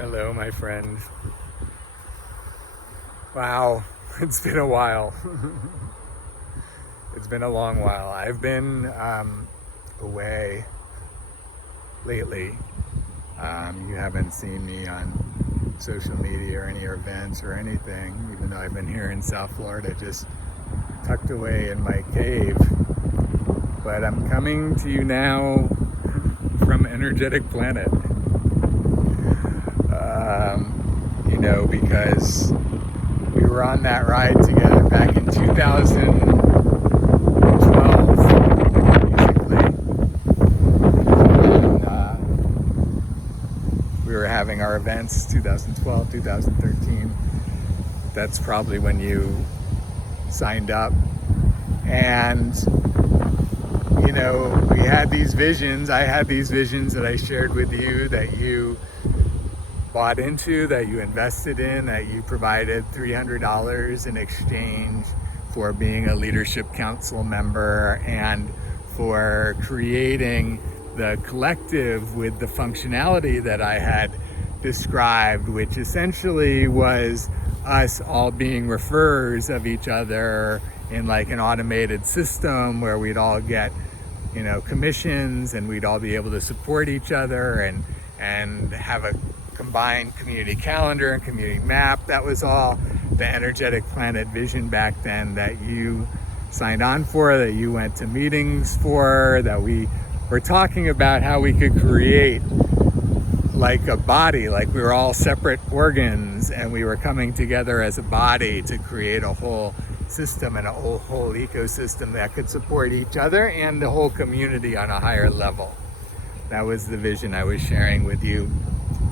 Hello, my friend. Wow, it's been a while. It's been a long while. I've been away lately. You haven't seen me on social media or any events or anything, even though I've been here in South Florida, just tucked away in my cave. But I'm coming to you now from Energetic Planet. Because we were on that ride together back in 2012, basically. And, we were having our events 2012, 2013. That's probably when you signed up. And, we had these visions. I had these visions that I shared with you, that you bought into, that you invested in, that you provided $300 in exchange for being a leadership council member and for creating the collective with the functionality that I had described, which essentially was us all being referrers of each other in like an automated system where we'd all get, commissions, and we'd all be able to support each other and have a combined community calendar and community map. That was all the Energetic Planet vision back then that you signed on for, that you went to meetings for, that we were talking about how we could create like a body, like we were all separate organs and we were coming together as a body to create a whole system and a whole ecosystem that could support each other and the whole community on a higher level. That was the vision I was sharing with you,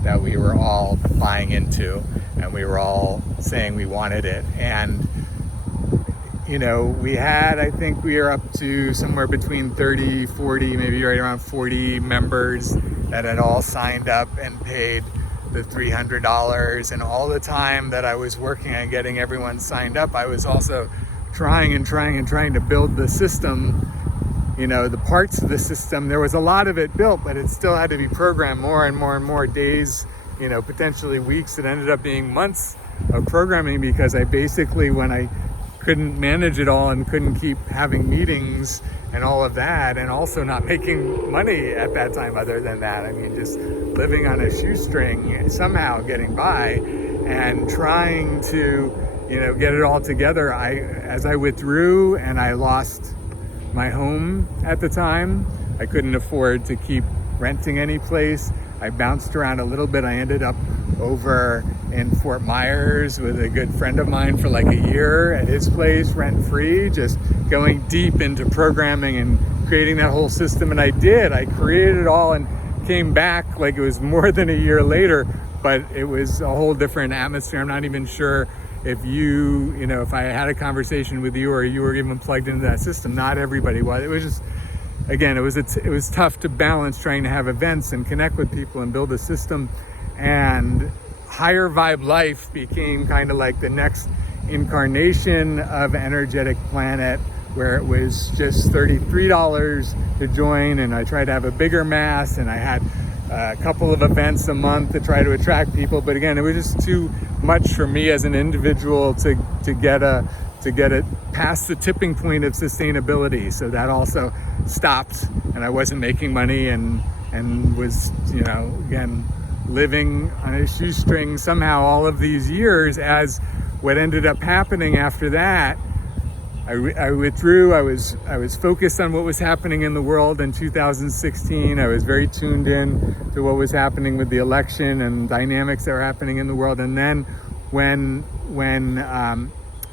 that we were all buying into, and we were all saying we wanted it. And we had, I think we are up to somewhere between 30, 40, maybe right around 40 members that had all signed up and paid the $300. And all the time that I was working on getting everyone signed up, I was also trying to build the system, the parts of the system. There was a lot of it built, but it still had to be programmed more and more days, potentially weeks. It ended up being months of programming because I basically, when I couldn't manage it all and couldn't keep having meetings and all of that, and also not making money at that time other than that. I mean, just living on a shoestring, somehow getting by and trying to, get it all together. As I withdrew and I lost my home at the time, I couldn't afford to keep renting any place. I bounced around a little bit. I ended up over in Fort Myers with a good friend of mine for like a year at his place, rent-free, just going deep into programming and creating that whole system. And I created it all and came back like it was more than a year later, but it was a whole different atmosphere. I'm not even sure if you, if I had a conversation with you or you were even plugged into that system. Not everybody was. It was just, again, it was tough to balance trying to have events and connect with people and build a system. And Higher Vibe Life became kind of like the next incarnation of Energetic Planet, where it was just $33 to join, and I tried to have a bigger mass, and I had a couple of events a month to try to attract people. But again, it was just too much for me as an individual to get it past the tipping point of sustainability. So that also stopped, and I wasn't making money and was, again, living on a shoestring somehow all of these years. As what ended up happening after that, I withdrew. I was focused on what was happening in the world in 2016. I was very tuned in to what was happening with the election and dynamics that were happening in the world. And then when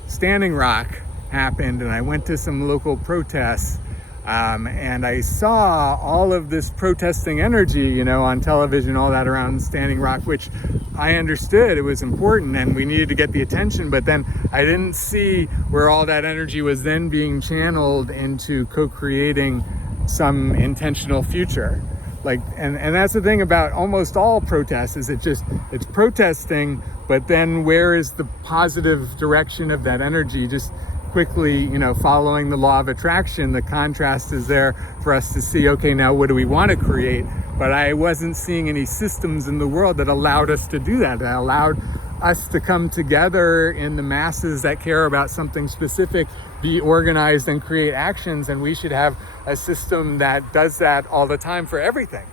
Standing Rock happened, and I went to some local protests, and I saw all of this protesting energy, on television, all that around Standing Rock, which I understood it was important and we needed to get the attention. But then I didn't see where all that energy was then being channeled into co-creating some intentional future. And that's the thing about almost all protests, is it's protesting, but then where is the positive direction of that energy? Just quickly, following the law of attraction, the contrast is there for us to see, okay, now what do we want to create? But I wasn't seeing any systems in the world that allowed us to do that allowed us to come together in the masses that care about something specific, be organized and create actions. And we should have a system that does that all the time for everything.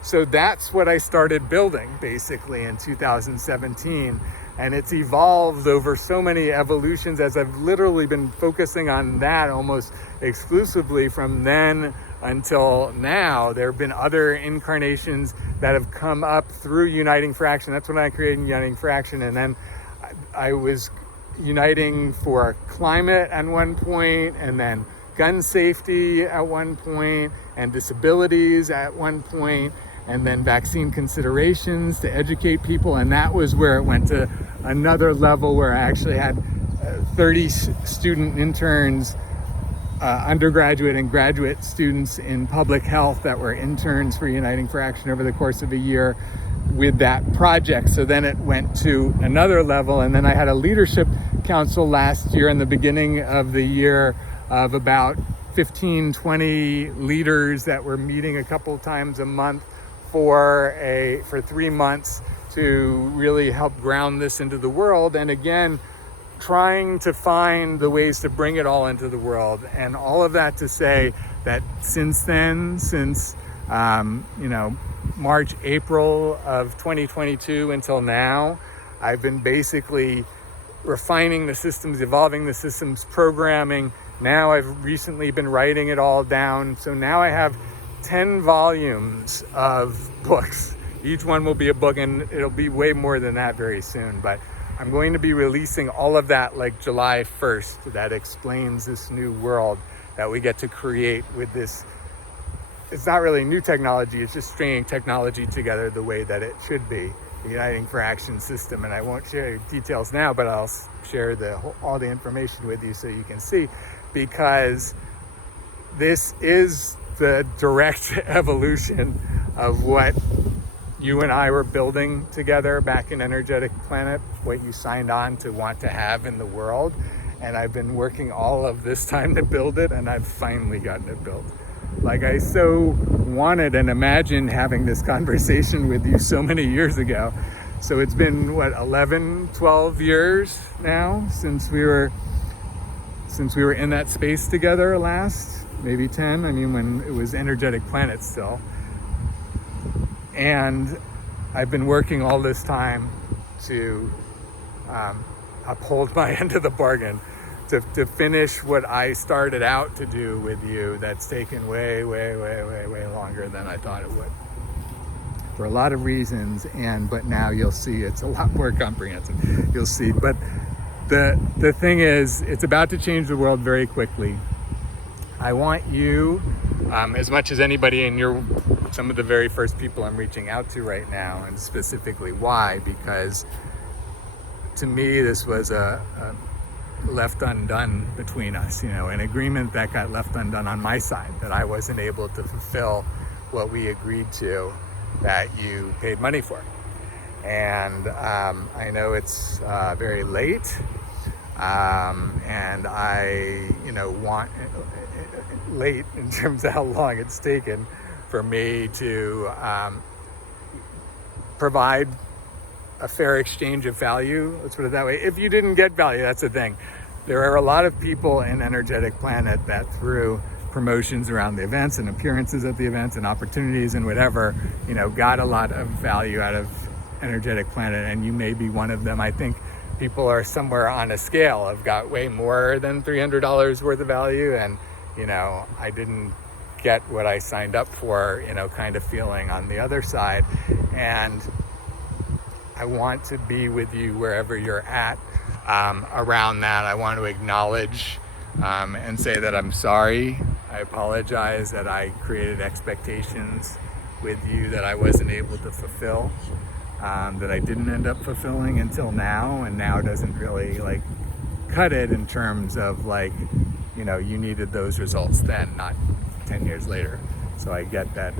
So that's what I started building basically in 2017. And it's evolved over so many evolutions as I've literally been focusing on that almost exclusively from then until now. There have been other incarnations that have come up through Uniting for Action. That's when I created Uniting for Action. And then I was uniting for climate at one point, and then gun safety at one point, and disabilities at one point, and then vaccine considerations to educate people. And that was where it went to another level where I actually had 30 student interns, undergraduate and graduate students in public health that were interns for Uniting for Action over the course of a year with that project. So then it went to another level. And then I had a leadership council last year in the beginning of the year of about 15, 20 leaders that were meeting a couple times a month for 3 months to really help ground this into the world. And again, trying to find the ways to bring it all into the world. And all of that to say that since then, since March, April of 2022 until now, I've been basically refining the systems, evolving the systems, programming. Now I've recently been writing it all down. So now I have 10 volumes of books. Each one will be a book, and it'll be way more than that very soon. But I'm going to be releasing all of that like July 1st. That explains this new world that we get to create with this. It's not really new technology, it's just stringing technology together the way that it should be, the Uniting for Action system. And I won't share details now, but I'll share all the information with you so you can see, because this is the direct evolution of what you and I were building together back in Energetic Planet, what you signed on to want to have in the world. And I've been working all of this time to build it, and I've finally gotten it built. Like I so wanted and imagined having this conversation with you so many years ago. So it's been, 11, 12 years now since we were in that space together last, maybe 10. I mean, when it was Energetic Planet still. And I've been working all this time to uphold my end of the bargain, to finish what I started out to do with you. That's taken way longer than I thought it would, for a lot of reasons. But now you'll see it's a lot more comprehensive. You'll see. But the thing is, it's about to change the world very quickly. I want you, as much as anybody, and you're some of the very first people I'm reaching out to right now. And specifically why? Because to me, this was a left undone between us, an agreement that got left undone on my side, that I wasn't able to fulfill what we agreed to, that you paid money for. And I know it's very late, and I want late in terms of how long it's taken for me to provide a fair exchange of value. Let's put it that way. If you didn't get value, that's the thing. There are a lot of people in Energetic Planet that through promotions around the events and appearances at the events and opportunities and whatever, got a lot of value out of Energetic Planet, and you may be one of them. I think people are somewhere on a scale of got way more than $300 worth of value, and I didn't get what I signed up for, kind of feeling on the other side. And I want to be with you wherever you're at around that. I want to acknowledge and say that I'm sorry. I apologize that I created expectations with you that I wasn't able to fulfill, that I didn't end up fulfilling until now, and now doesn't really cut it in terms of you needed those results then, not 10 years later. So I get that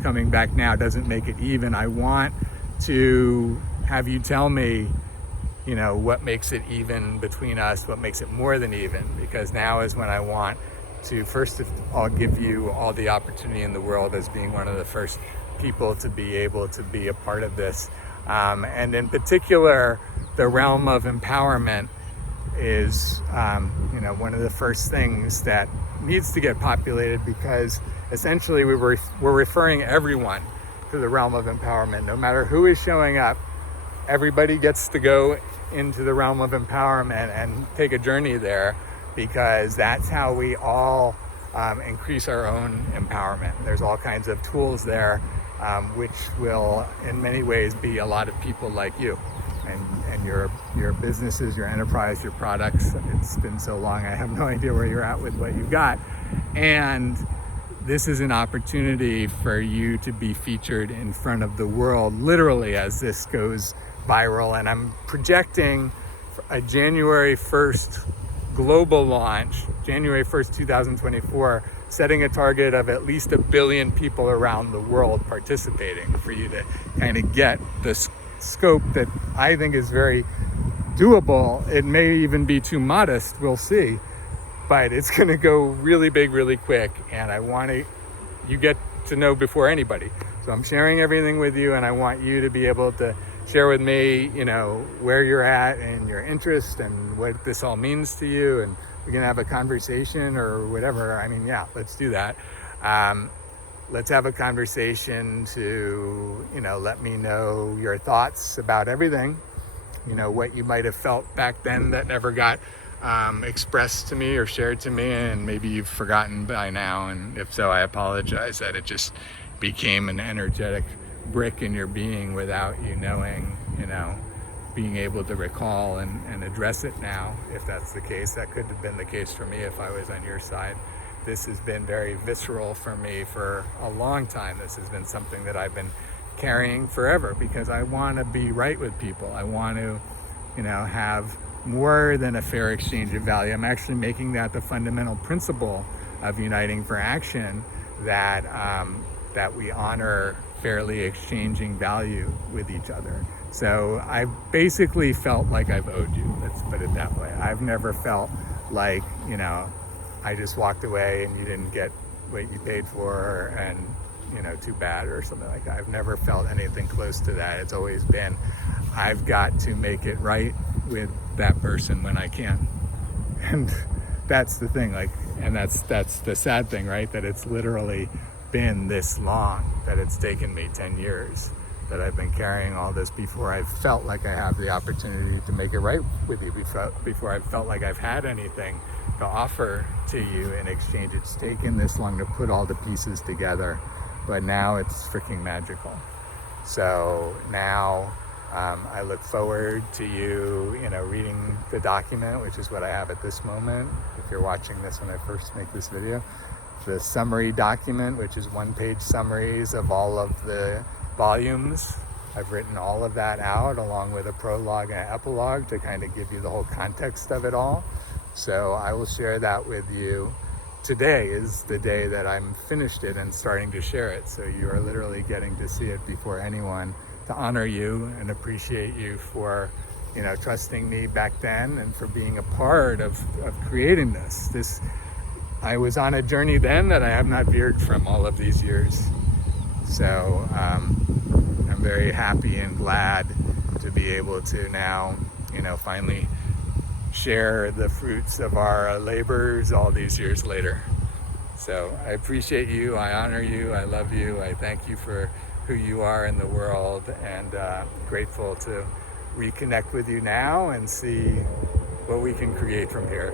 coming back now doesn't make it even. I want to have you tell me what makes it even between us, what makes it more than even, because now is when I want to first of all give you all the opportunity in the world as being one of the first people to be able to be a part of this. And in particular, the realm of empowerment is one of the first things that needs to get populated, because essentially we're referring everyone to the realm of empowerment. No matter who is showing up, everybody gets to go into the realm of empowerment and take a journey there, because that's how we all increase our own empowerment. There's all kinds of tools there, which will in many ways be a lot of people like you and your businesses, your enterprise, your products. It's been so long, I have no idea where you're at with what you've got. And this is an opportunity for you to be featured in front of the world, literally, as this goes viral. And I'm projecting a January 1st global launch, January 1st, 2024, setting a target of at least 1 billion people around the world participating, for you to kind of get this scope that I think is very doable. It may even be too modest, we'll see, but it's going to go really big, really quick, and I want you get to know before anybody. So I'm sharing everything with you, and I want you to be able to share with me, where you're at and your interest and what this all means to you, and we can have a conversation or whatever. I mean, yeah, let's do that. Let's have a conversation to, let me know your thoughts about everything, what you might have felt back then that never got expressed to me or shared to me, and maybe you've forgotten by now, and if so, I apologize that it just became an energetic brick in your being without you knowing, being able to recall and address it now, if that's the case. That could have been the case for me if I was on your side. This has been very visceral for me for a long time. This has been something that I've been carrying forever, because I want to be right with people. I want to, have more than a fair exchange of value. I'm actually making that the fundamental principle of Uniting for Action, that that we honor fairly exchanging value with each other. So I basically felt like I've owed you, let's put it that way. I've never felt like, I just walked away and you didn't get what you paid for, and, too bad or something like that. I've never felt anything close to that. It's always been, I've got to make it right with that person when I can. And that's the thing, and that's the sad thing, right? That it's literally been this long, that it's taken me 10 years, that I've been carrying all this before I felt like I have the opportunity to make it right with you, before I felt like I've had anything to offer to you in exchange. It's taken this long to put all the pieces together, but now it's freaking magical. So now I look forward to you, reading the document, which is what I have at this moment. If you're watching this when I first make this video, the summary document, which is one-page summaries of all of the volumes. I've written all of that out, along with a prologue and an epilogue, to kind of give you the whole context of it all. So I will share that with you. Today is the day that I'm finished it and starting to share it. So you are literally getting to see it before anyone, to honor you and appreciate you for, trusting me back then, and for being a part of creating this. I was on a journey then that I have not veered from all of these years. So I'm very happy and glad to be able to now, finally share the fruits of our labors all these years later. So I appreciate you, I honor you, I love you, I thank you for who you are in the world, and grateful to reconnect with you now and see what we can create from here.